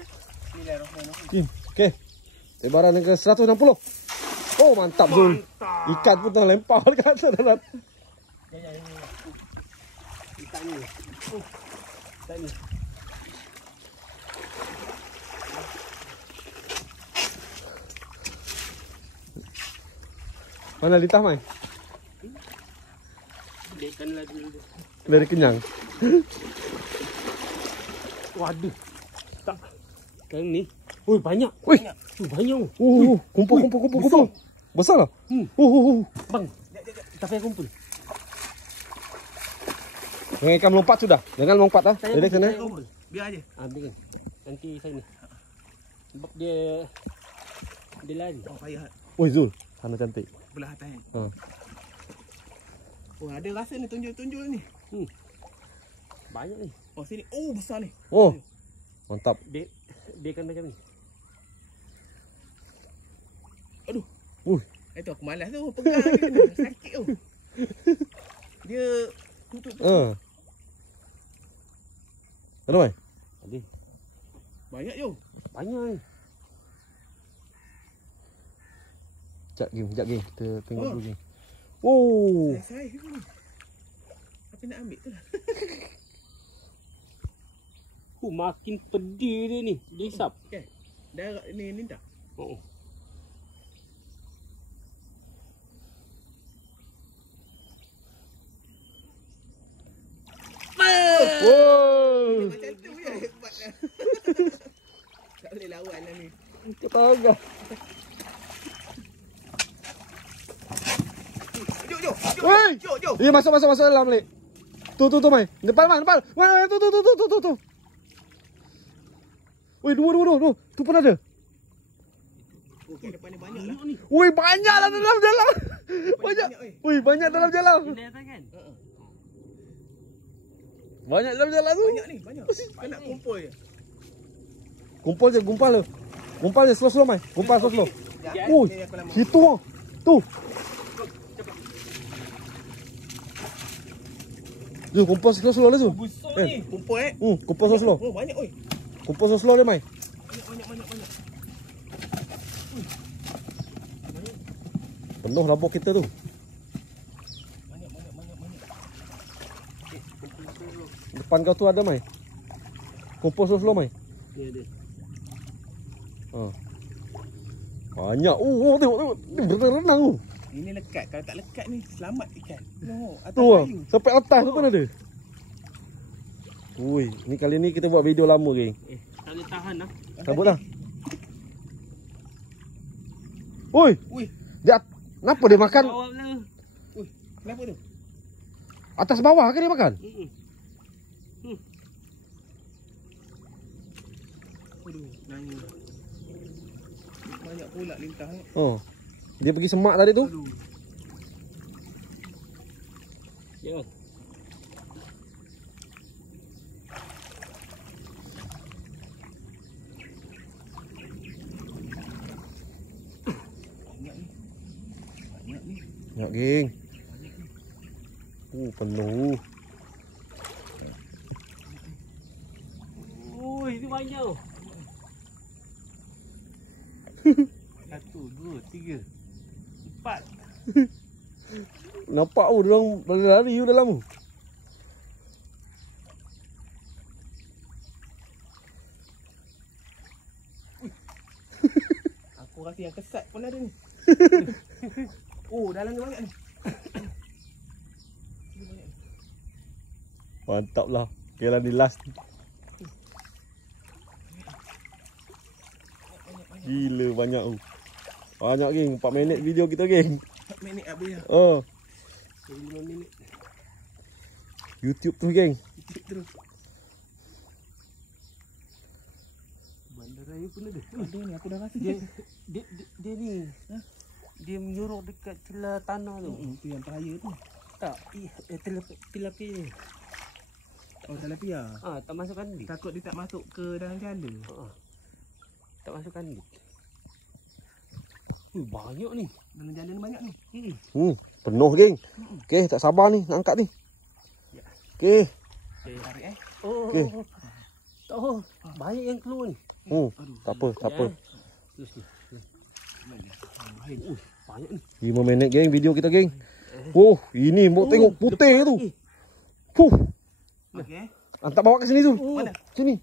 Bismillahirrahmanirrahim. Okey. Lebaran ke 160. Oh, mantap Zul. Ikan pun tengah lempar dekat atas darat. Ya. Ikan ni. Ikan ni. Mana litah mai? Dekanlah dulu. Dari kenyang. Waduh. Tak. Sekarang ni. Oi, banyak. Wih. Banyak. Kumpul. Besar lah. Bang. Tapi aku kumpul. Yang ikan melompat sudah. Jangan melompat lah. Jadi sana. Biar aja. Ambil kan. Nanti saya ni. Sebab dia lari. Oh, payah. Oi Zul, sana cantik. Belah atas kan. Oh, ada rasa ni tunjul-tunjul ni. Banyak ni. Oh, sini. Oh, besar ni. Oh. Mantap. Dia kan macam ni. Aduh. Itu aku malas tu pegang ni. Sakit tu. Dia tutup. Ada mai? Ada. Banyak je. Banyak ni. Sekejap game. Kita tengok dulu game. Oh. Saya ni. Apa nak ambil tu lah. Makin pedih dia ni. Dia hisap. Kan? Darah ni tak? Oh. Macam tu je hebat lah. Tak boleh lawan lah ni. Ketaga. Jom. Iya, masuk dalam balik. Tu mai. Depan. Mana tu. Woi, dua. Tu pun ada. Oh, kat depan ni banyak lah. Woi, banyak lah dalam jalan. Banyak. Woi, banyak dalam jalan. Dia datang kan? Banyak dalam jalan tu. Banyak. Kau nak kumpul je. Gumpal je slow mai. Gumpal slow. Ui, situ ah. Tu. Jom kumpul slow lah tu. Besar ni. Kumpul kumpul slow. Oh, banyak oi. Kumpul slow dia mai. Banyak. Penuh labuk kita tu. Banyak. Depan kau tu ada mai. Kumpul slow mai. Dia ada. Banyak. Tengok. Dia berenang tu. Ini lekat. Kalau tak lekat ni selamat ikan. No, atas Tu ah. kayu. Sampai atas tu pun ada. Ui, ni kali ni kita buat video lama geng. Tak boleh tahan lah. Cabutlah. Ui. Ui. Dia kenapa dia makan Bawa lah. Ui, kenapa tu? atas bawah ke dia makan? Aduh, nanya. Banyak pula lintah ni. Oh. Dia pergi semak tadi tu. Aduh. Ya. Banyak ni. Banyak geng. Penuh. Ui, ini banyak. 1, 2, 3, 4. Nampak dia orang berlari dalam tu. Aku rasa yang kesat pun ada ni. Oh, dalam ni banyak ni. Mantap lah. Kira ni last. Gila banyak tu. Banyak geng. 4 minit video kita geng. 4 minit habis lah. Oh. 5 minit. YouTube tu geng. Titik terus. Bandar raya pun ada. Aduh ni aku dah rasa. Dia ni. Dia menyuruh dekat celah tanah tu. Itu yang bahaya tu. Tak, tilapia. Oh, tilapia. Tak masukkan dia. Takut dia tak masuk ke dalam jala. Tak masukkan dia. Banyak ni. Dalam jala ni banyak ni. Penuh geng. Okey, tak sabar ni nak angkat ni. Okey. Tarik Okey. Banyak yang keluar ni. Tak apa, tak apa. Terus ni. Banyak ni. 5 minit geng video kita geng. Ini mau tengok putih tu. Okey. Tak bawa ke sini tu. Mana? Sini.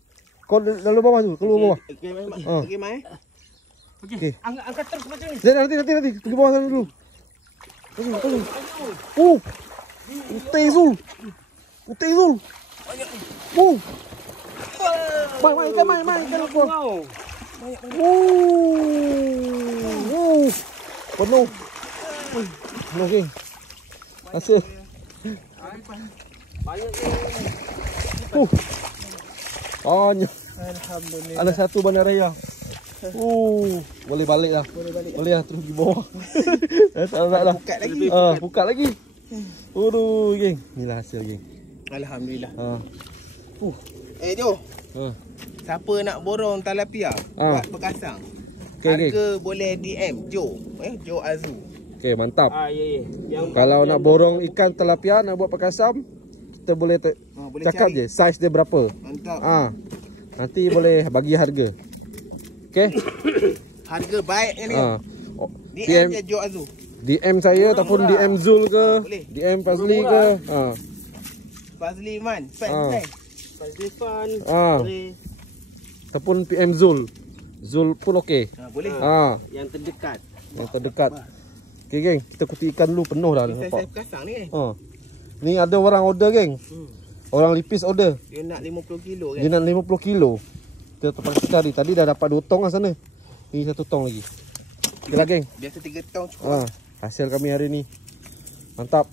Kau dalam bawah tu, keluar bawah. Okey, Mai. Ah. Okey, Mai. Okey. Angkat terus macam ni. Nanti pergi bawah sana dulu. Tolong. Putih Zul. Mai ikan apa? Penuh geng. Hasil. Banyak ni. Banyak. Alhamdulillah. Ada satu bandar raya. Boleh balik lah. Boleh lah terus di bawah. Tak nak lah. Bukat lagi. Buka lagi. Aduh geng. Inilah hasil geng. Alhamdulillah. Ha. Jo. Ha. Siapa nak borong tilapia buat berkasang? Okey, Harga boleh DM Jo. Jo Azu. Okey, mantap. Ya. Yang Kalau nak borong ikan tilapia, nak buat pakasam, kita boleh Boleh cakap cari. je saiz dia berapa. Mantap. Nanti boleh bagi harga. Okey? Harga baik ni. DM DM je Jo Azu. DM saya ataupun DM Zul ke, boleh. DM Fazli ke. Fazli Man. Fazli Fan. Boleh. Ataupun PM Zul. Zul pun okey. Boleh. Yang terdekat. Yang terdekat. Okey geng, kita kuti ikan dulu penuh dah Saya nampak. berkasang ni. Ni ada orang order geng. Orang lipis order. Dia nak 50 kilo kan. Dia nak 50 kilo. Kita terpaksa cari. Tadi dah dapat 2 tong lah sana. Ni 1 tong lagi. Okey lah geng. Biasa 3 tong cukup. Hasil kami hari ni. Mantap.